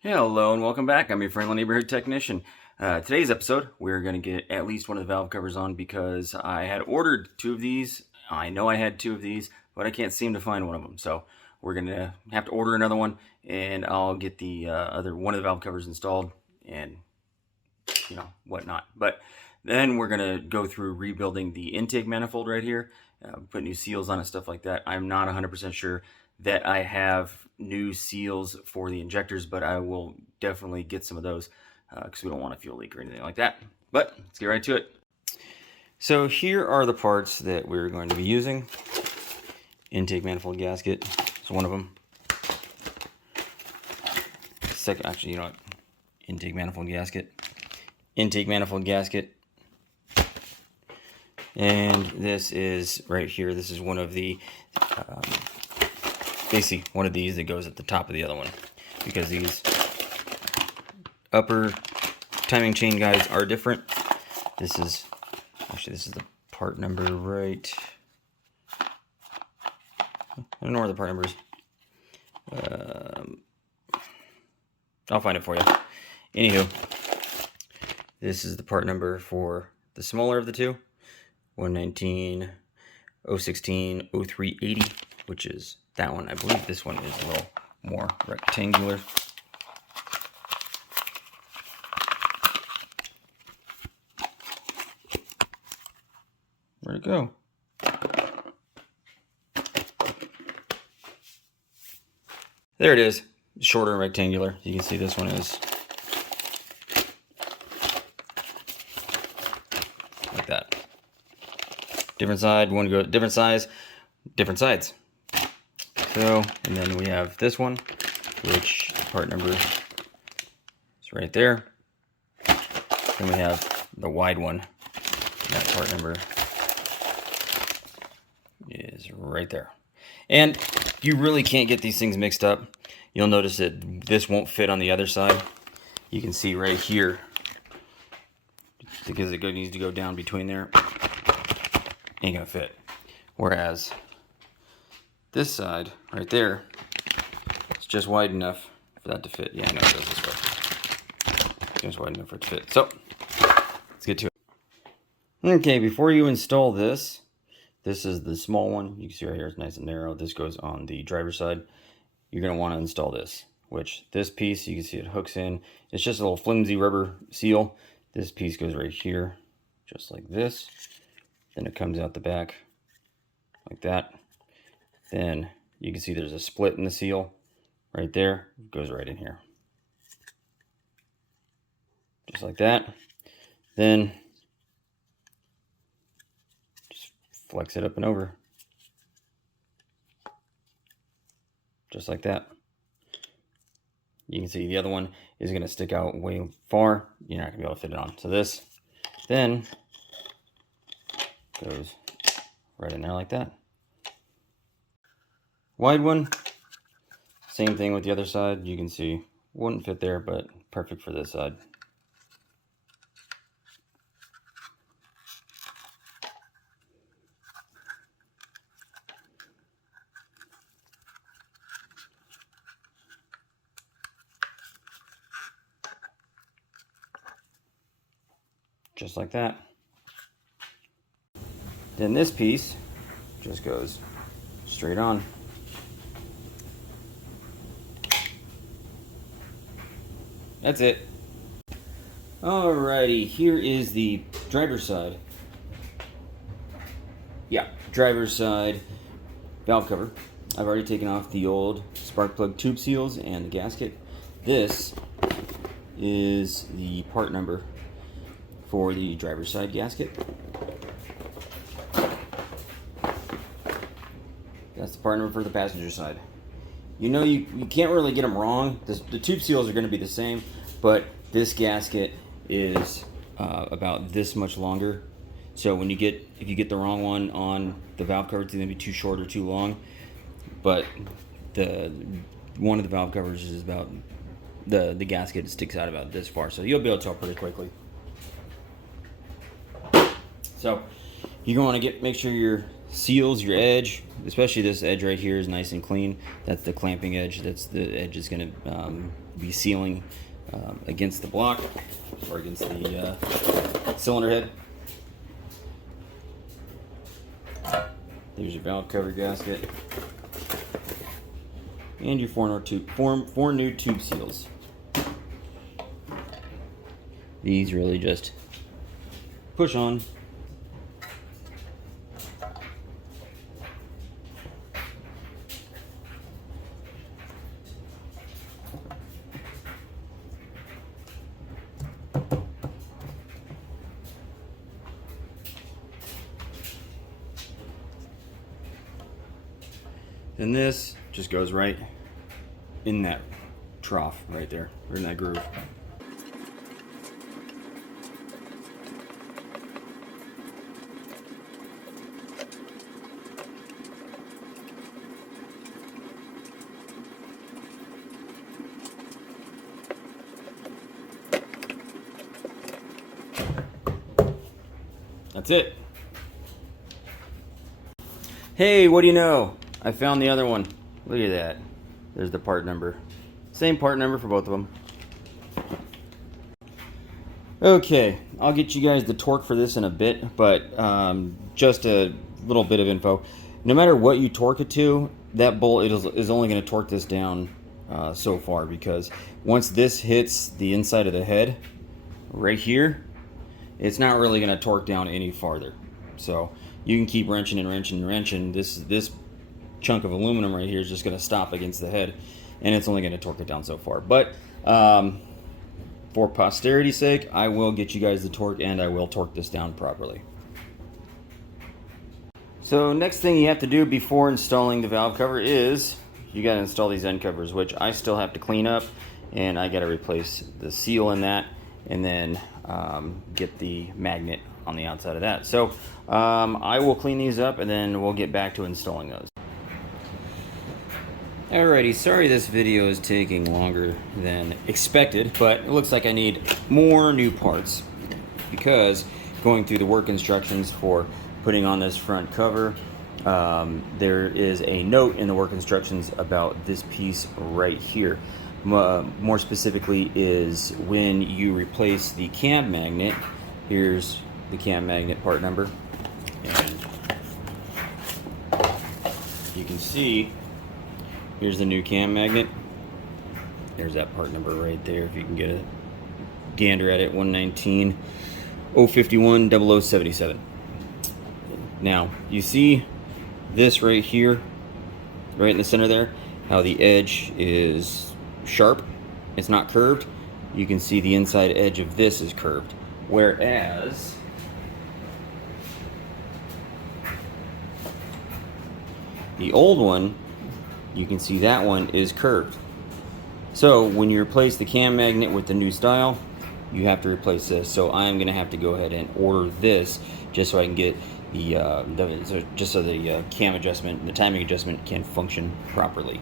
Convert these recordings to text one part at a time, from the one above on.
Hello and welcome back. I'm your friendly neighborhood technician. Today's episode, we're going to get at least one of the valve covers on because I had ordered two of these. I know I had two of these, but I can't seem to find one of them. So we're going to have to order another one, and I'll get the other one of the valve covers installed and whatnot. But then we're going to go through rebuilding the intake manifold right here, put new seals on it, stuff like that. I'm not 100% sure that I have new seals for the injectors, but I will definitely get some of those because we don't want a fuel leak or anything like that. But let's get right to it. So here are the parts that we're going to be using. Intake manifold gasket is one of them. Second, actually, you know what? Intake manifold gasket. Intake manifold gasket. And this is right here. This is one of the basically one of these that goes at the top of the other one, because these upper timing chain guides are different. This is the part number, right? I don't know where the part number is. I'll find it for you. Anywho, this is the part number for the smaller of the two, 119, 016, 0380, which is that one. I believe this one is a little more rectangular. Where'd it go? There it is. Shorter and rectangular. You can see this one is like that. Different side, one go different size, different sides. So, and then we have this one, which part number is right there. Then we have the wide one. That part number is right there. And you really can't get these things mixed up. You'll notice that this won't fit on the other side. You can see right here, because it needs to go down between there, ain't gonna fit. Whereas this side right there, it's just wide enough for that to fit. Yeah, I know it goes this way. Just wide enough for it to fit. So let's get to it. Okay, before you install this, this is the small one. You can see right here, it's nice and narrow. This goes on the driver's side. You're going to want to install this, which this piece, you can see it hooks in. It's just a little flimsy rubber seal. This piece goes right here, just like this. Then it comes out the back like that. Then you can see there's a split in the seal right there. It goes right in here. Just like that. Then just flex it up and over. Just like that. You can see the other one is going to stick out way far. You're not going to be able to fit it on. So this then goes right in there like that. Wide one, same thing with the other side. You can see wouldn't fit there, but perfect for this side. Just like that. Then this piece just goes straight on. That's it. Alrighty, here is the driver's side. Yeah, driver's side valve cover. I've already taken off the old spark plug tube seals and the gasket. This is the part number for the driver's side gasket. That's the part number for the passenger side. You know, you can't really get them wrong. The tube seals are going to be the same, but this gasket is about this much longer. So when if you get the wrong one on the valve cover, it's going to be too short or too long. But one of the valve covers is about the gasket sticks out about this far, so you'll be able to tell pretty quickly. So you're going to make sure your seals, your edge, especially this edge right here, is nice and clean. That's the clamping edge. That's the edge is going to be sealing against the block or against the cylinder head. There's your valve cover gasket and your four new tube seals. These really just push on. And this just goes right in that trough right there, or in that groove. That's it. Hey, what do you know? I found the other one. Look at that. There's the part number. Same part number for both of them. Okay, I'll get you guys the torque for this in a bit, but just a little bit of info. No matter what you torque it to, that bolt is only going to torque this down so far, because once this hits the inside of the head, right here, it's not really going to torque down any farther. So you can keep wrenching and wrenching and wrenching. This chunk of aluminum right here is just going to stop against the head, and it's only going to torque it down so far. But for posterity's sake, I will get you guys the torque, and I will torque this down properly. So next thing you have to do before installing the valve cover is you got to install these end covers, which I still have to clean up, and I got to replace the seal in that, and then get the magnet on the outside of that. So I will clean these up, and then we'll get back to installing those. Alrighty, sorry this video is taking longer than expected, but it looks like I need more new parts, because going through the work instructions for putting on this front cover, there is a note in the work instructions about this piece right here. More specifically is when you replace the cam magnet. Here's the cam magnet part number, and you can see here's the new cam magnet. There's that part number right there, if you can get a gander at it. 119 051 0077. Now you see this right here, right in the center there, how the edge is sharp, it's not curved. You can see the inside edge of this is curved, whereas the old one, you can see that one is curved. So when you replace the cam magnet with the new style, you have to replace this. So I'm going to have to go ahead and order this, just so I can get just so the cam adjustment, the timing adjustment, can function properly.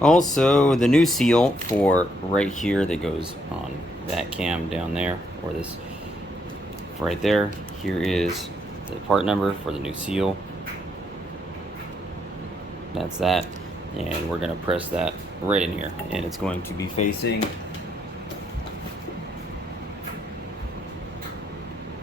Also, the new seal for right here that goes on that cam down there, or this right there. Here is the part number for the new seal. That's that. And we're going to press that right in here, and it's going to be facing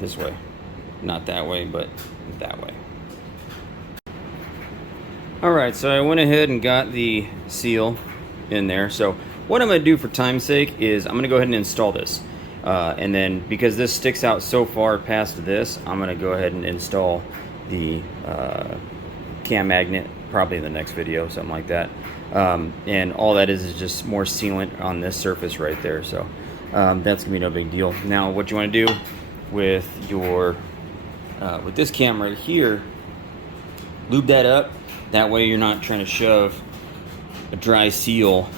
this way. Not that way, but that way. Alright, so I went ahead and got the seal in there. So what I'm going to do for time's sake is I'm going to go ahead and install this. And then, because this sticks out so far past this, I'm going to go ahead and install the cam magnet probably in the next video, something like that. And all that is just more sealant on this surface right there. So that's going to be no big deal. Now what you want to do with your with this cam right here, lube that up. That way you're not trying to shove a dry seal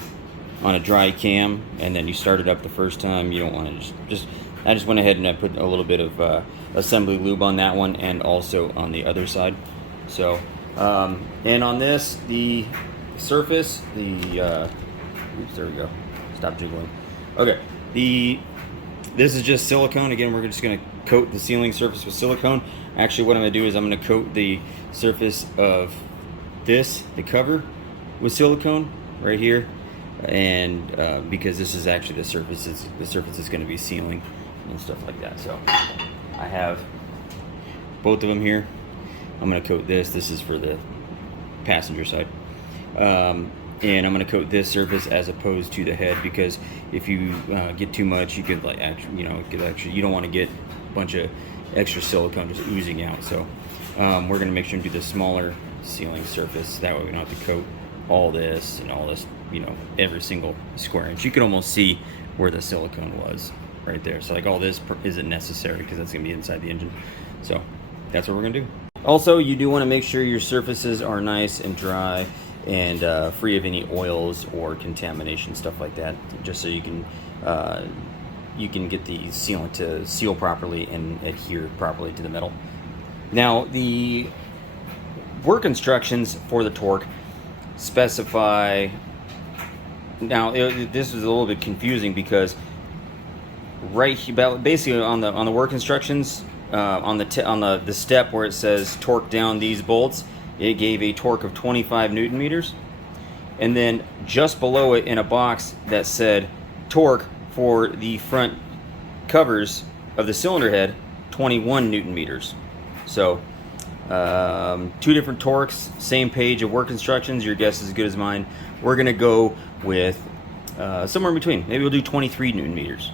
on a dry cam and then you start it up the first time. You don't want to I just went ahead and I put a little bit of assembly lube on that one, and also on the other side. So and on this, the surface, oops, there we go, stop jiggling. Okay, this is just silicone. Again, we're just going to coat the sealing surface with silicone. Actually, what I'm going to do is I'm going to coat the surface of the cover with silicone right here, and because this is actually the surface is going to be sealing and stuff like that. So I have both of them here. I'm going to coat this. This is for the passenger side. And I'm going to coat this surface as opposed to the head, because if you get too much, you could like actually, you don't want to get a bunch of extra silicone just oozing out. So we're going to make sure and do the smaller sealing surface. That way we don't have to coat all this and all this, every single square inch. You can almost see where the silicone was right there. So like all this isn't necessary because that's going to be inside the engine. So that's what we're going to do. Also, you do want to make sure your surfaces are nice and dry and free of any oils or contamination, stuff like that, just so you can get the sealant to seal properly and adhere properly to the metal. Now, the work instructions for the torque specify. Now, this is a little bit confusing because right here, basically on the work instructions, on the step where it says torque down these bolts, it gave a torque of 25 Newton meters, and then just below it in a box that said torque for the front covers of the cylinder head, 21 Newton meters. So two different torques, same page of work instructions. Your guess is as good as mine. We're gonna go with somewhere in between. Maybe we'll do 23 Newton meters.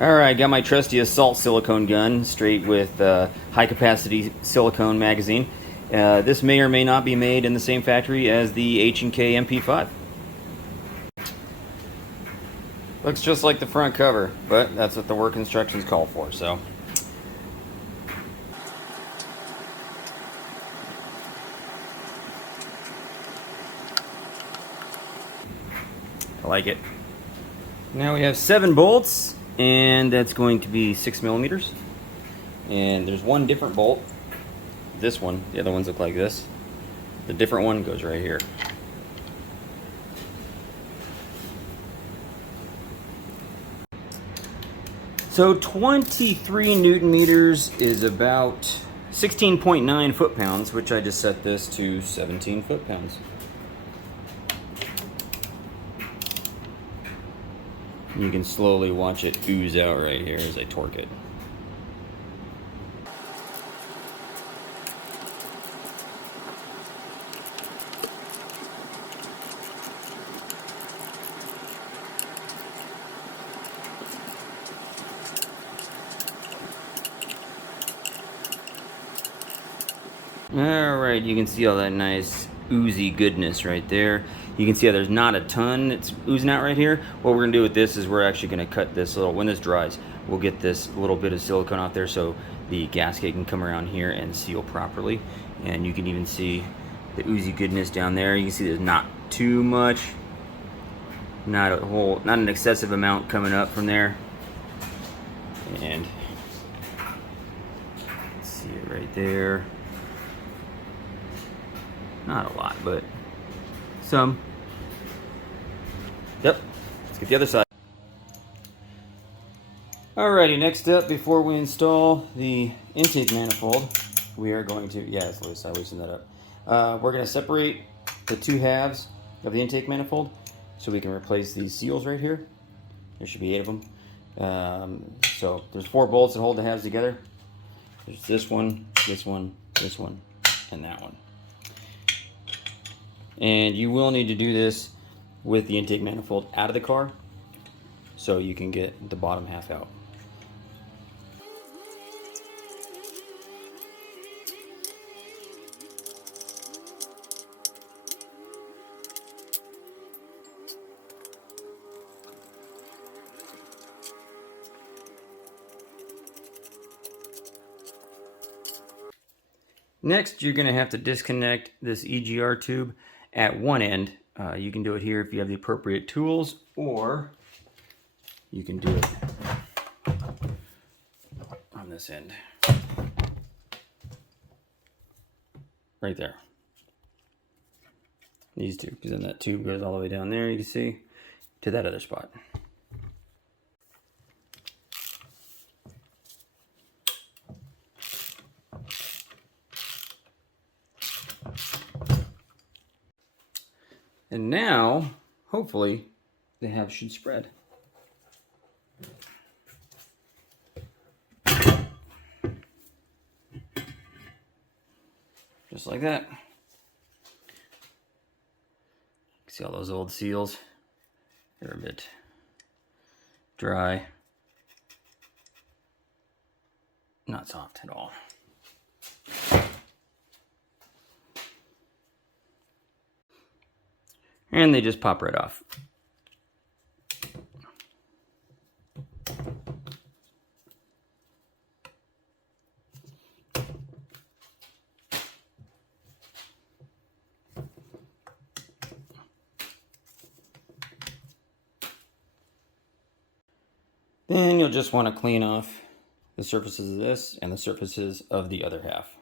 Alright, got my trusty assault silicone gun straight with high capacity silicone magazine. This may or may not be made in the same factory as the H&K MP5. Looks just like the front cover, but that's what the work instructions call for, so. I like it. Now we have 7 bolts, and that's going to be 6 millimeters. And there's one different bolt. This one, the other ones look like this. The different one goes right here. So 23 Newton meters is about 16.9 foot-pounds, which I just set this to 17 foot-pounds. You can slowly watch it ooze out right here as I torque it. Alright, you can see all that nice oozy goodness right there. You can see how there's not a ton that's oozing out right here. What we're going to do with this is we're actually going to cut this little, when this dries, we'll get this little bit of silicone off there so the gasket can come around here and seal properly. And you can even see the oozy goodness down there. You can see there's not too much, not an excessive amount coming up from there. And let's see it right there. Not a lot, but some. Yep, let's get the other side. Alrighty, next up, before we install the intake manifold, we are going to, yeah, it's loose, I loosened that up. We're going to separate the 2 halves of the intake manifold so we can replace these seals right here. There should be 8 of them. So there's 4 bolts that hold the halves together. There's this one, this one, this one, and that one. And you will need to do this with the intake manifold out of the car so you can get the bottom half out. Next, you're going to have to disconnect this EGR tube at one end. You can do it here if you have the appropriate tools, or you can do it on this end. Right there. These two, because then that tube goes all the way down there, you can see, to that other spot. And now hopefully the halves should spread. Just like that. See all those old seals? They're a bit dry. Not soft at all. And they just pop right off. Then you'll just want to clean off the surfaces of this and the surfaces of the other half.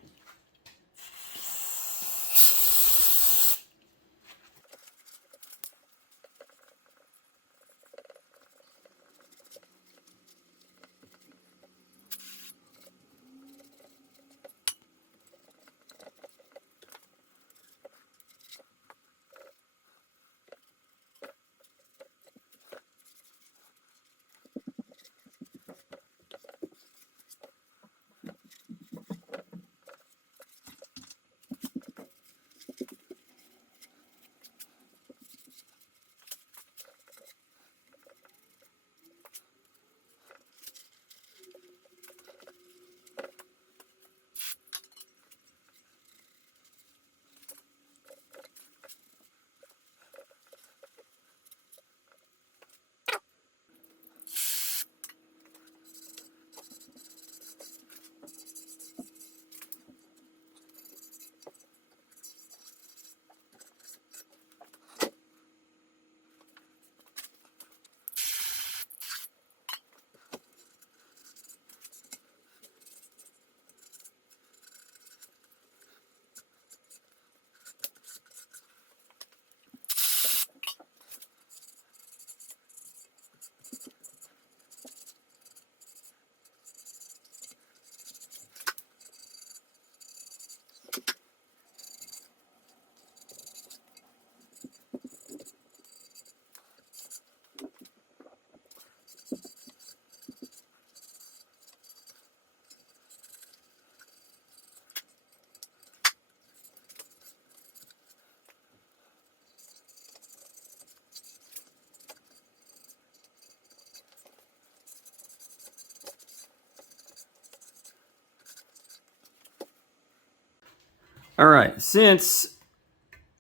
All right, since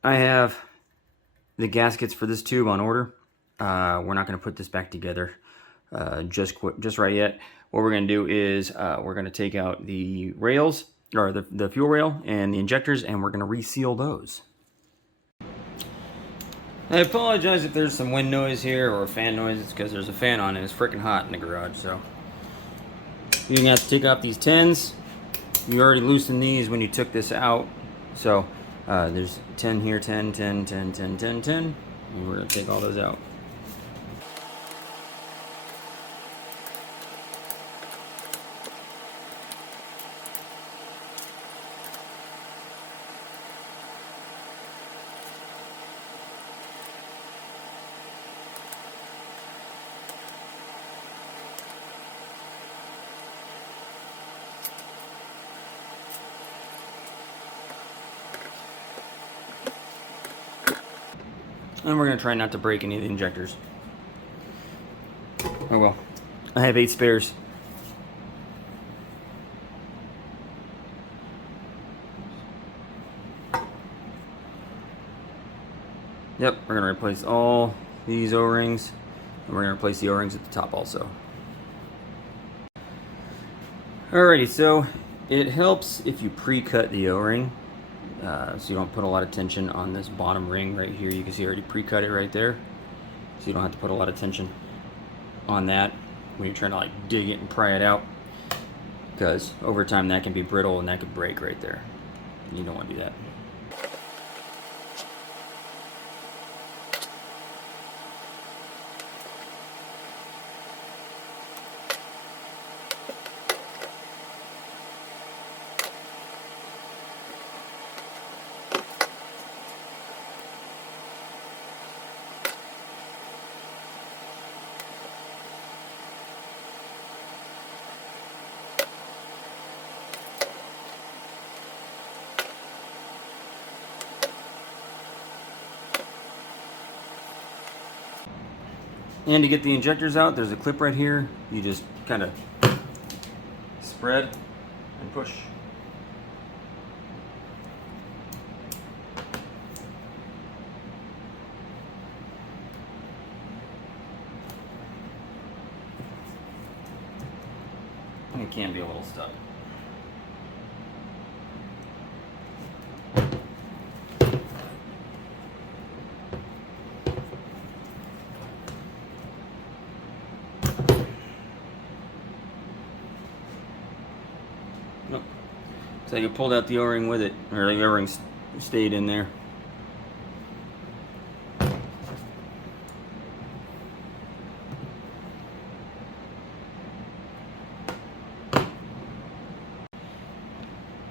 I have the gaskets for this tube on order, we're not going to put this back together just right yet. What we're going to do is we're going to take out the rails, or the fuel rail and the injectors, and we're going to reseal those. I apologize if there's some wind noise here or fan noise. It's because there's a fan on and it's freaking hot in the garage. So you're going to have to take off these 10s. You already loosened these when you took this out. So there's 10 here, 10, 10, 10, 10, 10, 10. And we're going to take all those out. And we're going to try not to break any of the injectors. Oh well. I have 8 spares. Yep, we're going to replace all these O-rings. And we're going to replace the O-rings at the top also. Alrighty, so it helps if you pre-cut the O-ring. So you don't put a lot of tension on this bottom ring right here. You can see I already pre-cut it right there. So you don't have to put a lot of tension on that when you're trying to like dig it and pry it out. Because over time that can be brittle and that could break right there. You don't want to do that. And to get the injectors out, there's a clip right here. You just kind of spread and push. And it can be a little stuck. Nope. So you pulled out the O-ring with it, or the O-ring stayed in there.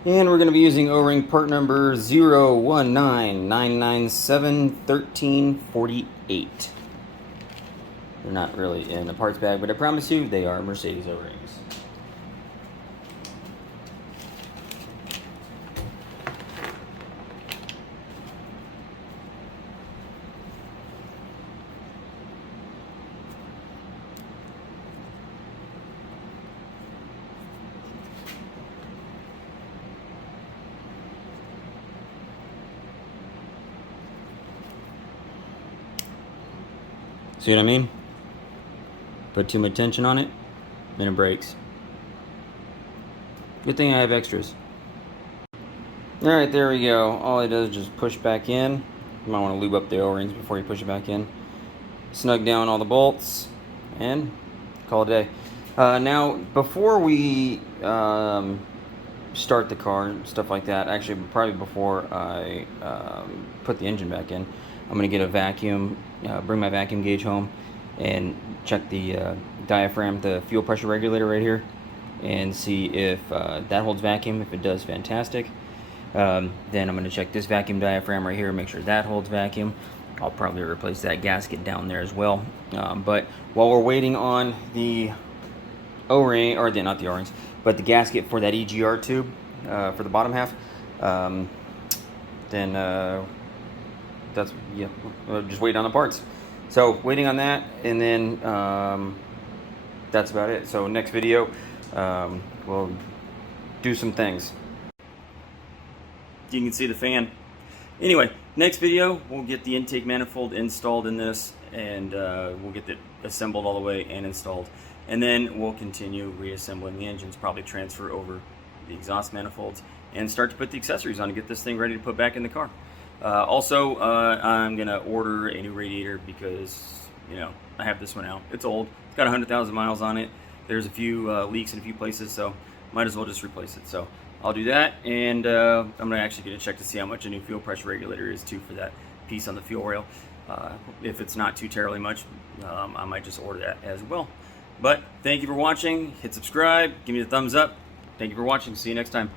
And we're going to be using O-ring part number 0199971348. They're not really in the parts bag, but I promise you they are Mercedes O-rings. See what I mean? Put too much tension on it, then it breaks. Good thing I have extras. Alright, there we go. All it does is just push back in. You might want to lube up the O-rings before you push it back in. Snug down all the bolts, and call it a day. Now, before we start the car and stuff like that, actually probably before I put the engine back in, I'm going to get a vacuum, bring my vacuum gauge home and check the diaphragm, the fuel pressure regulator right here, and see if that holds vacuum. If it does, fantastic. Then I'm going to check this vacuum diaphragm right here and make sure that holds vacuum. I'll probably replace that gasket down there as well. But while we're waiting on the O-ring, or not the O-rings, but the gasket for that EGR tube for the bottom half, then that's, yeah, we'll just wait on the parts. So waiting on that, and then that's about it. So next video, we'll do some things. You can see the fan. Anyway, next video, we'll get the intake manifold installed in this, and we'll get it assembled all the way and installed. And then we'll continue reassembling the engines, probably transfer over the exhaust manifolds, and start to put the accessories on to get this thing ready to put back in the car. Also, I'm going to order a new radiator because, you know, I have this one out. It's old. It's got 100,000 miles on it. There's a few leaks in a few places, so might as well just replace it. So I'll do that, and I'm going to actually get a check to see how much a new fuel pressure regulator is too for that piece on the fuel rail. If it's not too terribly much, I might just order that as well. But thank you for watching. Hit subscribe. Give me a thumbs up. Thank you for watching. See you next time.